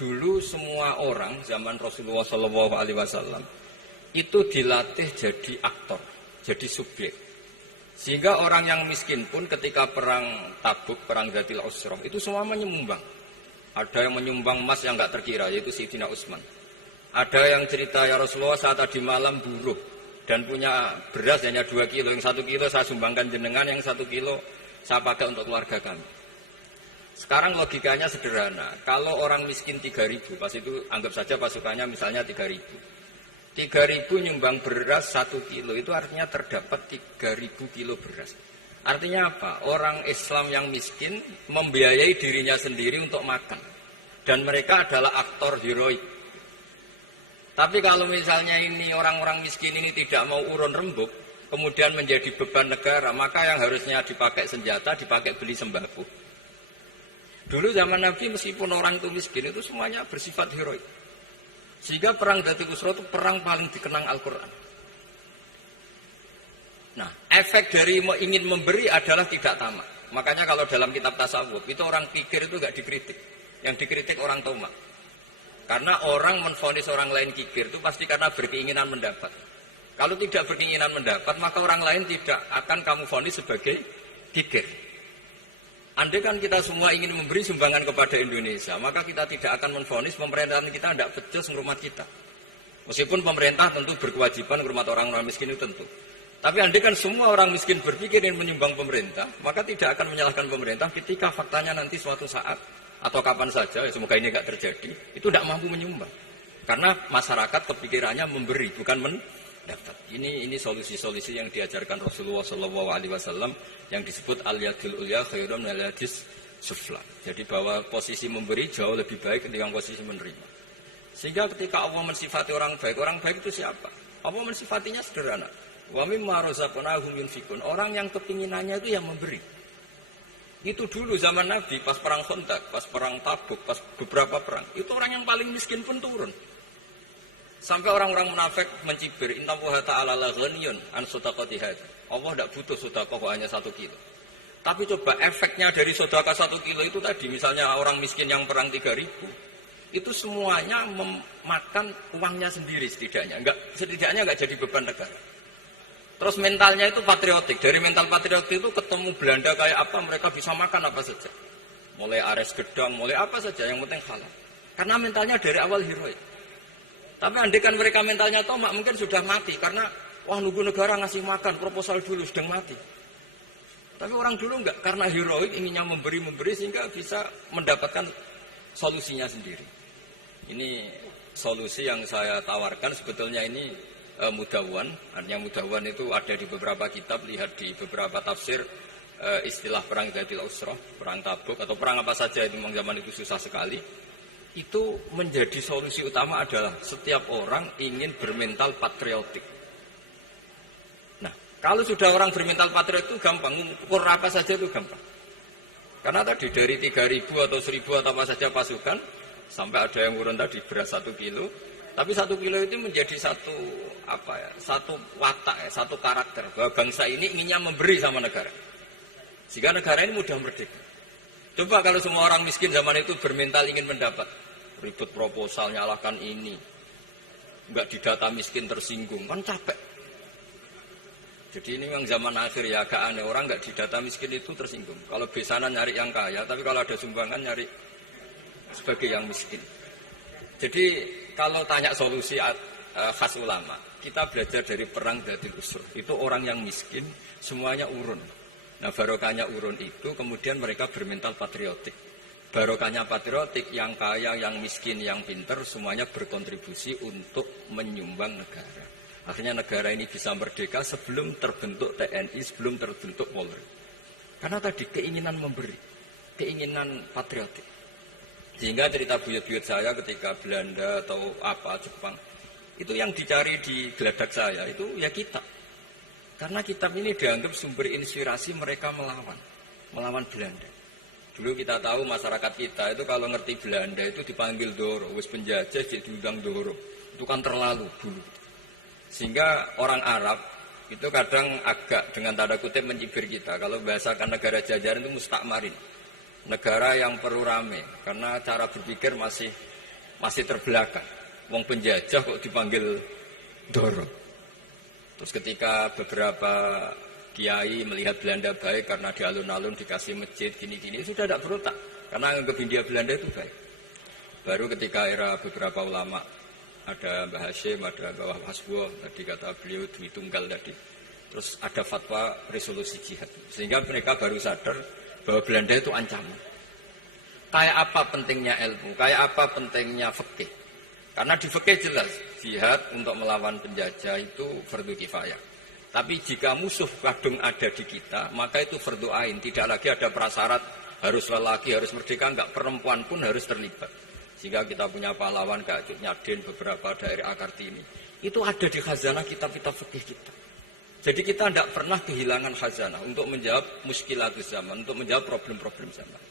Dulu semua orang zaman Rasulullah SAW itu dilatih jadi aktor, jadi subjek. Sehingga orang yang miskin pun ketika perang Tabuk, perang Dzatil Usrah itu semua menyumbang. Ada yang menyumbang emas yang nggak terkira, yaitu Sayyidina Utsman. Ada yang cerita, ya Rasulullah saat tadi malam buruh dan punya beras hanya 2 kilo, yang 1 kilo saya sumbangkan jenengan, yang 1 kilo saya pakai untuk keluarga kami. Sekarang logikanya sederhana, kalau orang miskin 3.000, pas itu anggap saja pasukannya misalnya 3.000. 3.000 nyumbang beras 1 kilo, itu artinya terdapat 3.000 kilo beras. Artinya apa? Orang Islam yang miskin membiayai dirinya sendiri untuk makan. Dan mereka adalah aktor heroik. Tapi kalau misalnya ini orang-orang miskin ini tidak mau urun rembuk, kemudian menjadi beban negara, maka yang harusnya dipakai senjata, dipakai beli sembako. Dulu zaman Nabi meskipun orang itu miskin itu semuanya bersifat heroik. Sehingga perang Dzatil Usrah itu perang paling dikenang Al-Quran. Nah, efek dari ingin memberi adalah tidak tamak. Makanya kalau dalam kitab tasawuf itu orang pikir itu gak dikritik. Yang dikritik orang tamak. Karena orang menvonis orang lain kikir itu pasti karena berkeinginan mendapat. Kalau tidak berkeinginan mendapat, maka orang lain tidak akan kamu vonis sebagai kikir. Andai kan kita semua ingin memberi sumbangan kepada Indonesia, maka kita tidak akan menvonis pemerintahan kita tidak becus ngurmat kita. Meskipun pemerintah tentu berkewajiban ngurmat orang-orang miskin itu tentu. Tapi andai kan semua orang miskin berpikir ingin menyumbang pemerintah, maka tidak akan menyalahkan pemerintah ketika faktanya nanti suatu saat atau kapan saja, semoga ini tidak terjadi, itu tidak mampu menyumbang. Karena masyarakat kepikirannya memberi, bukan mendapat. Ini solusi-solusi yang diajarkan Rasulullah SAW yang disebut al-yadul ulya khairun minal yadis sufla. Jadi bahwa posisi memberi jauh lebih baik ketimbang posisi menerima. Sehingga ketika Allah mensifati orang baik itu siapa? Allah mensifatinya sederhana. Wa mimma razaqnahum yunfikun. Orang yang kepinginannya itu yang memberi. Itu dulu zaman Nabi pas perang Khandaq, pas perang Tabuk, pas beberapa perang. Itu orang yang paling miskin pun turun. Sampai orang-orang munafik mencibir, inna Allaha ta'ala la ghaniyun an sadaqati hadza. Allah tidak butuh sedekah hanya 1 kilo. Tapi coba efeknya dari sedekah 1 kilo itu tadi, misalnya orang miskin yang perang 3.000, itu semuanya memakan uangnya sendiri setidaknya enggak jadi beban negara. Terus mentalnya itu patriotik. Dari mental patriotik itu ketemu Belanda kayak apa, mereka bisa makan apa saja. Mulai ares gedang, mulai apa saja, yang penting halal. Karena mentalnya dari awal heroik. Tapi andai kan mereka mentalnya tomak, mungkin sudah mati. Karena, wah nunggu negara ngasih makan, proposal dulu, sedang mati. Tapi orang dulu enggak, karena heroik, inginnya memberi sehingga bisa mendapatkan solusinya sendiri. Ini solusi yang saya tawarkan, sebetulnya ini mudawwan. Artinya mudawwan itu ada di beberapa kitab, lihat di beberapa tafsir, istilah perang Dzatil Usrah, perang Tabuk, atau perang apa saja, itu memang zaman itu susah sekali. Itu menjadi solusi utama adalah setiap orang ingin bermental patriotik. Nah, kalau sudah orang bermental patriotik itu gampang, ukur apa saja itu gampang. Karena tadi dari 3.000 atau 1.000 atau apa saja pasukan, sampai ada yang urun tadi beras 1 kilo, tapi 1 kilo itu menjadi satu watak, satu karakter bahwa bangsa ini inginnya memberi sama negara. Sehingga negara ini mudah merdeka. Coba kalau semua orang miskin zaman itu bermental ingin mendapat, ribut proposal, nyalahkan ini, enggak didata miskin tersinggung, kan capek. Jadi ini memang zaman akhir ya, agak aneh, orang enggak didata miskin itu tersinggung. Kalau besanan nyari yang kaya, tapi kalau ada sumbangan nyari sebagai yang miskin. Jadi kalau tanya solusi khas ulama, kita belajar dari perang Dzatil Usrah. Itu orang yang miskin semuanya urun. Nah barokahnya urun itu kemudian mereka bermental patriotik. Barokahnya patriotik, yang kaya, yang miskin, yang pinter semuanya berkontribusi untuk menyumbang negara. Akhirnya negara ini bisa merdeka sebelum terbentuk TNI, sebelum terbentuk Polri. Karena tadi keinginan memberi, keinginan patriotik. Sehingga cerita buyut-buyut saya ketika Belanda atau apa Jepang, itu yang dicari di geladak saya itu ya kitab. Karena kitab ini dianggap sumber inspirasi mereka melawan Belanda. Dulu kita tahu masyarakat kita itu kalau ngerti Belanda itu dipanggil Doro, wis penjajah jadi diundang Doro. Itu kan terlalu dulu. Sehingga orang Arab itu kadang agak dengan tanda kutip mencibir kita. Kalau bahasakan negara jajahan itu mustakmarin. Negara yang perlu rame. Karena cara berpikir masih masih terbelakang. Wong penjajah kok dipanggil Ndara. Terus ketika beberapa kiai melihat Belanda baik karena di alun-alun dikasih masjid gini-gini, sudah tidak berotak karena anggap Hindia Belanda itu baik. Baru ketika era beberapa ulama, ada Mbah Hashim, ada Mbah Hasbuh, tadi kata beliau Dwi Tunggal tadi, terus ada fatwa resolusi jihad, sehingga mereka baru sadar bahwa Belanda itu ancaman. Kayak apa pentingnya ilmu, kayak apa pentingnya fikih. Karena di fikih jelas jihad untuk melawan penjajah itu fardu kifayah. Tapi jika musuh kadung ada di kita, maka itu fardu ain. Tidak lagi ada prasyarat harus lelaki, harus merdeka, enggak, perempuan pun harus terlibat. Jika kita punya pahlawan kayak Cuk Nyadin, beberapa daerah Kartini, itu ada di khazanah kitab-kitab fikih kita. Jadi kita tidak pernah kehilangan khazanah untuk menjawab muskilatus zaman, untuk menjawab problem-problem zaman.